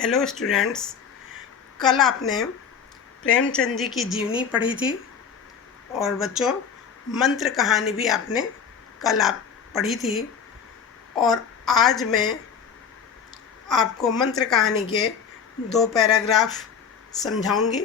Hello students, कल आपने प्रेमचंद जी की जीवनी पढ़ी थी और बच्चों मंत्र कहानी भी आपने कल आप पढ़ी थी। और आज मैं आपको मंत्र कहानी के 2 पैराग्राफ समझाऊंगी,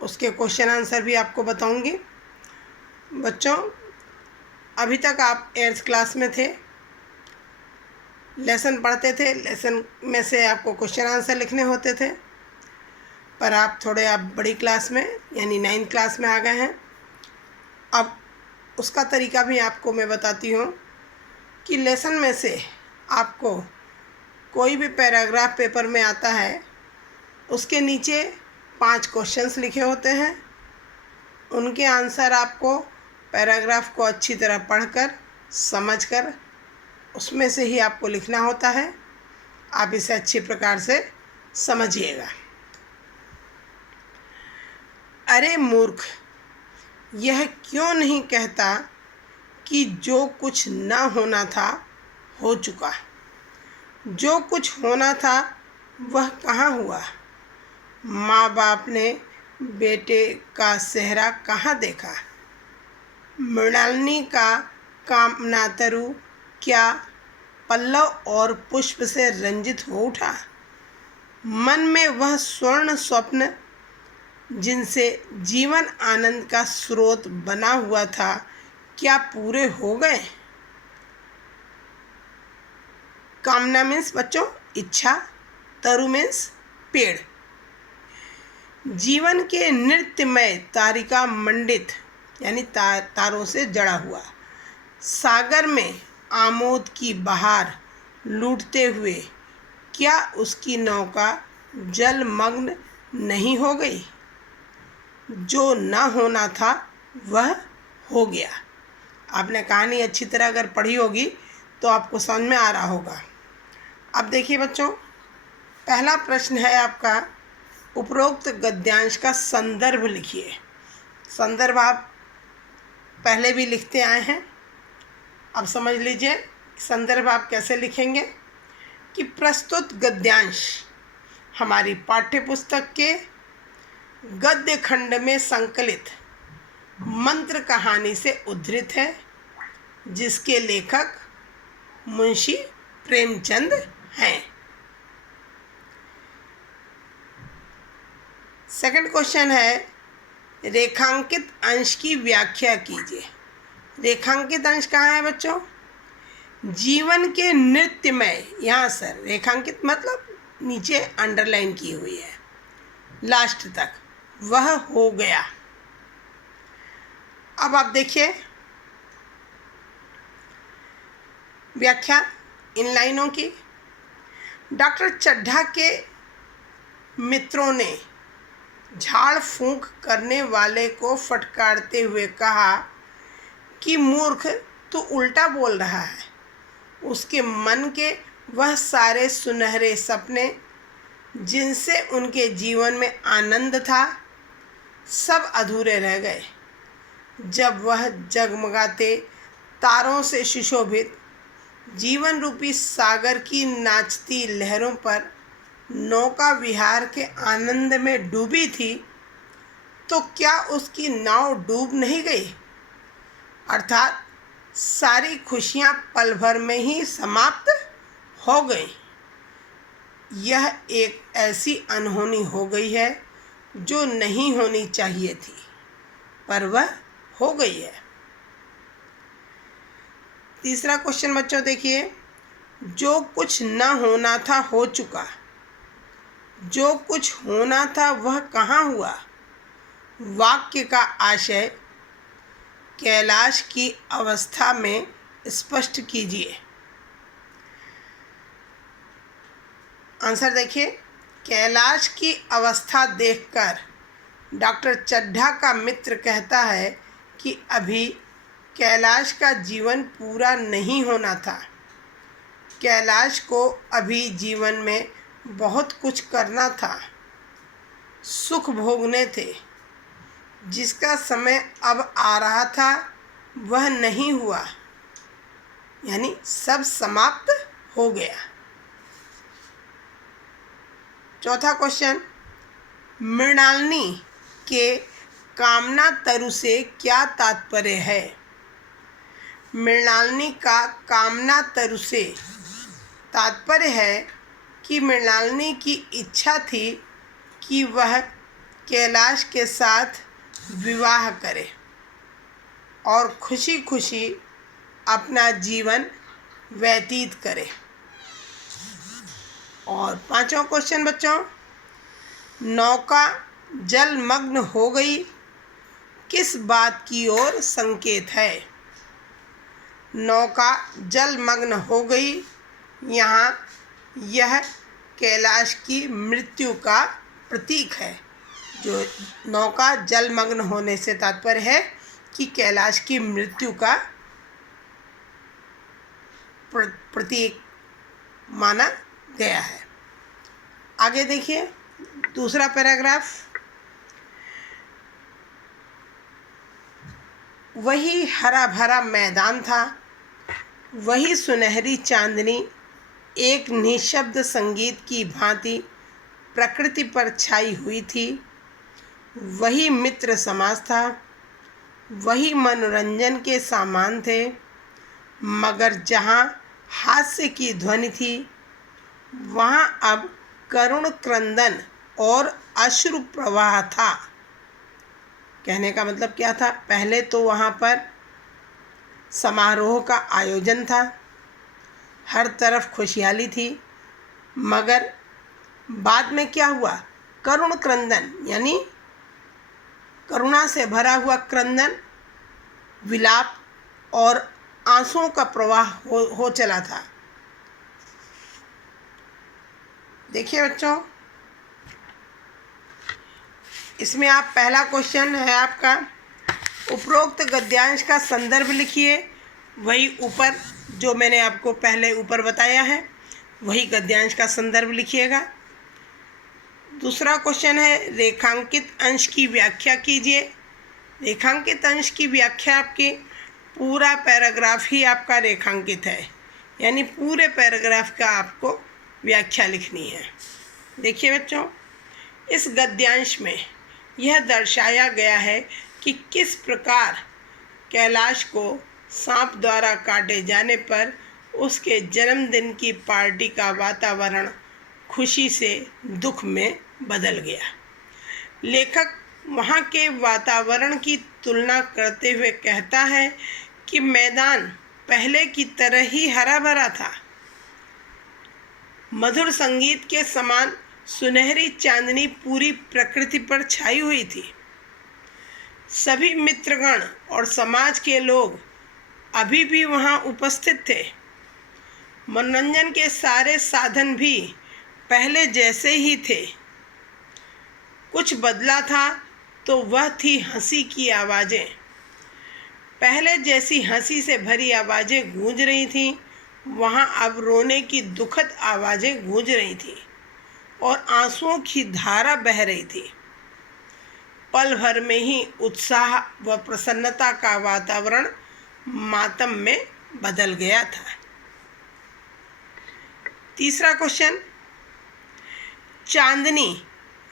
उसके क्वेश्चन आंसर भी आपको बताऊंगी। बच्चों, अभी तक आप 8th क्लास में थे, लेसन पढ़ते थे, लेसन में से आपको क्वेश्चन आंसर लिखने होते थे, पर आप बड़ी क्लास में यानी 9th क्लास में आ गए हैं। अब उसका तरीका भी आपको मैं बताती हूँ कि लेसन में से आपको कोई भी पैराग्राफ पेपर में आता है, उसके नीचे 5 क्वेश्चंस लिखे होते हैं। उनके आंसर आपको पैराग्राफ को अच्छी तरह पढ़कर समझकर उसमें से ही आपको लिखना होता है। आप इसे अच्छी प्रकार से समझिएगा। अरे मूर्ख, यह क्यों नहीं कहता कि जो कुछ न होना था हो चुका। जो कुछ होना था वह कहाँ हुआ। माँ बाप ने बेटे का सेहरा कहाँ देखा। मृणालिनी का कामनातरु क्या पल्लव और पुष्प से रंजित हो उठा। मन में वह स्वर्ण स्वप्न जिनसे जीवन आनंद का स्रोत बना हुआ था, क्या पूरे हो गए। कामना मीन्स बच्चों इच्छा, तरु मीन्स पेड़। जीवन के नृत्यमय तारिका मंडित यानी तारों से जड़ा हुआ सागर में आमोद की बहार लूटते हुए क्या उसकी नौका जलमग्न नहीं हो गई। जो न होना था वह हो गया। आपने कहानी अच्छी तरह अगर पढ़ी होगी तो आपको समझ में आ रहा होगा। अब देखिए बच्चों, पहला प्रश्न है आपका, उपरोक्त गद्यांश का संदर्भ लिखिए। संदर्भ आप पहले भी लिखते आए हैं, अब समझ लीजिए संदर्भ आप कैसे लिखेंगे कि प्रस्तुत गद्यांश हमारी पाठ्यपुस्तक के गद्य खंड में संकलित मंत्र कहानी से उद्धृत है, जिसके लेखक मुंशी प्रेमचंद हैं। सेकंड क्वेश्चन है, रेखांकित अंश की व्याख्या कीजिए। रेखांकित अंश कहाँ है बच्चों। जीवन के नृत्य में, यहाँ सर रेखांकित मतलब नीचे अंडरलाइन की हुई है लास्ट तक, वह हो गया। अब आप देखिए व्याख्या इन लाइनों की। डॉक्टर चड्ढा के मित्रों ने झाड़ फूंक करने वाले को फटकारते हुए कहा कि मूर्ख, तू उल्टा बोल रहा है। उसके मन के वह सारे सुनहरे सपने जिनसे उनके जीवन में आनंद था, सब अधूरे रह गए जब वह जगमगाते तारों से सुशोभित जीवन रूपी सागर की नाचती लहरों पर नौका विहार के आनंद में डूबी थी। तो क्या उसकी नाव डूब नहीं गई, अर्थात सारी खुशियां पल भर में ही समाप्त हो गई। यह एक ऐसी अनहोनी हो गई है जो नहीं होनी चाहिए थी, पर वह हो गई है। तीसरा क्वेश्चन बच्चों देखिए, जो कुछ न होना था हो चुका। जो कुछ होना था वह कहाँ हुआ। वाक्य का आशय कैलाश की अवस्था में स्पष्ट कीजिए। आंसर देखिए, कैलाश की अवस्था देखकर डॉक्टर चड्ढा का मित्र कहता है कि अभी कैलाश का जीवन पूरा नहीं होना था। कैलाश को अभी जीवन में बहुत कुछ करना था, सुख भोगने थे। जिसका समय अब आ रहा था वह नहीं हुआ, यानी सब समाप्त हो गया। चौथा क्वेश्चन, मृणालिनी के कामना तरु से क्या तात्पर्य है? मृणालिनी का कामना तरु से तात्पर्य है कि मृणालिनी की इच्छा थी कि वह कैलाश के साथ विवाह करे और खुशी खुशी अपना जीवन व्यतीत करे। और पांचवा क्वेश्चन बच्चों, नौका जलमग्न हो गई किस बात की ओर संकेत है? नौका जलमग्न हो गई, यहाँ यह कैलाश की मृत्यु का प्रतीक है। जो नौका जलमग्न होने से तात्पर्य है कि कैलाश की मृत्यु का प्रतीक माना गया है। आगे देखिए दूसरा पैराग्राफ, वही हरा भरा मैदान था, वही सुनहरी चांदनी एक निशब्द संगीत की भांति प्रकृति पर छाई हुई थी, वही मित्र समाज था, वही मनोरंजन के सामान थे, मगर जहाँ हास्य की ध्वनि थी वहाँ अब करुण क्रंदन और अश्रु प्रवाह था। कहने का मतलब क्या था? पहले तो वहाँ पर समारोह का आयोजन था, हर तरफ खुशहाली थी, मगर बाद में क्या हुआ? करुण क्रंदन यानी करुणा से भरा हुआ क्रंदन, विलाप और आंसुओं का प्रवाह हो चला था। देखिए बच्चों, इसमें आप पहला क्वेश्चन है आपका, उपरोक्त गद्यांश का संदर्भ लिखिए। वही ऊपर जो मैंने आपको पहले ऊपर बताया है वही गद्यांश का संदर्भ लिखिएगा। दूसरा क्वेश्चन है, रेखांकित अंश की व्याख्या कीजिए। रेखांकित अंश की व्याख्या आपकी पूरा पैराग्राफ ही आपका रेखांकित है, यानी पूरे पैराग्राफ का आपको व्याख्या लिखनी है। देखिए बच्चों, इस गद्यांश में यह दर्शाया गया है कि किस प्रकार कैलाश को सांप द्वारा काटे जाने पर उसके जन्मदिन की पार्टी का वातावरण खुशी से दुख में बदल गया। लेखक वहाँ के वातावरण की तुलना करते हुए कहता है कि मैदान पहले की तरह ही हरा भरा था, मधुर संगीत के समान सुनहरी चांदनी पूरी प्रकृति पर छाई हुई थी, सभी मित्रगण और समाज के लोग अभी भी वहाँ उपस्थित थे, मनोरंजन के सारे साधन भी पहले जैसे ही थे। कुछ बदला था तो वह थी हंसी की आवाज़ें। पहले जैसी हंसी से भरी आवाज़ें गूंज रही थीं, वहाँ अब रोने की दुखद आवाज़ें गूंज रही थीं और आंसुओं की धारा बह रही थी। पल भर में ही उत्साह व प्रसन्नता का वातावरण मातम में बदल गया था। तीसरा क्वेश्चन, चांदनी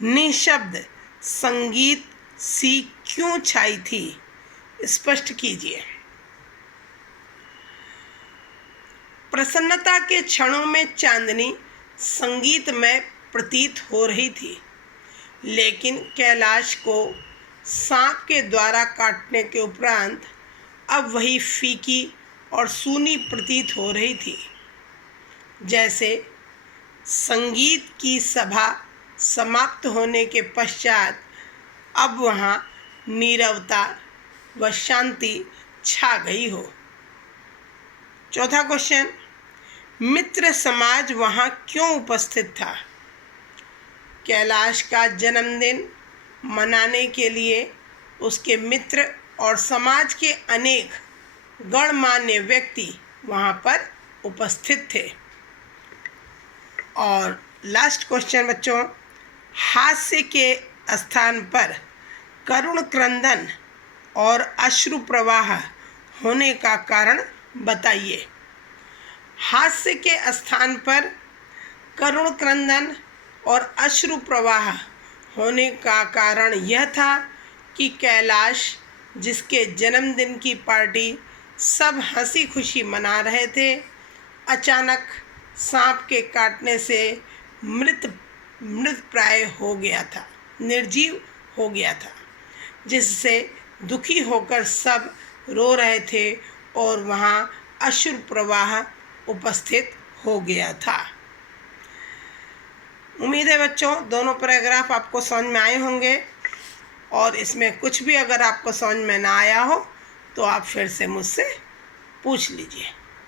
निशब्द संगीत सी क्यों छाई थी? स्पष्ट कीजिए। प्रसन्नता के क्षणों में चांदनी संगीतमय प्रतीत हो रही थी, लेकिन कैलाश को सांप के द्वारा काटने के उपरांत अब वही फीकी और सूनी प्रतीत हो रही थी। जैसे संगीत की सभा समाप्त होने के पश्चात अब वहाँ नीरवता व शांति छा गई हो। चौथा क्वेश्चन, मित्र समाज वहाँ क्यों उपस्थित था? कैलाश का जन्मदिन मनाने के लिए उसके मित्र और समाज के अनेक गणमान्य व्यक्ति वहाँ पर उपस्थित थे। और लास्ट क्वेश्चन बच्चों, हास्य के स्थान पर करुण क्रंदन और अश्रु प्रवाह होने का कारण बताइए। हास्य के स्थान पर करुण क्रंदन और अश्रु प्रवाह होने का कारण यह था कि कैलाश, जिसके जन्मदिन की पार्टी सब हंसी खुशी मना रहे थे, अचानक सांप के काटने से मृत प्राय हो गया था, निर्जीव हो गया था, जिससे दुखी होकर सब रो रहे थे और वहाँ अश्रु प्रवाह उपस्थित हो गया था। उम्मीद है बच्चों दोनों पैराग्राफ आपको समझ में आए होंगे, और इसमें कुछ भी अगर आपको समझ में ना आया हो तो आप फिर से मुझसे पूछ लीजिए।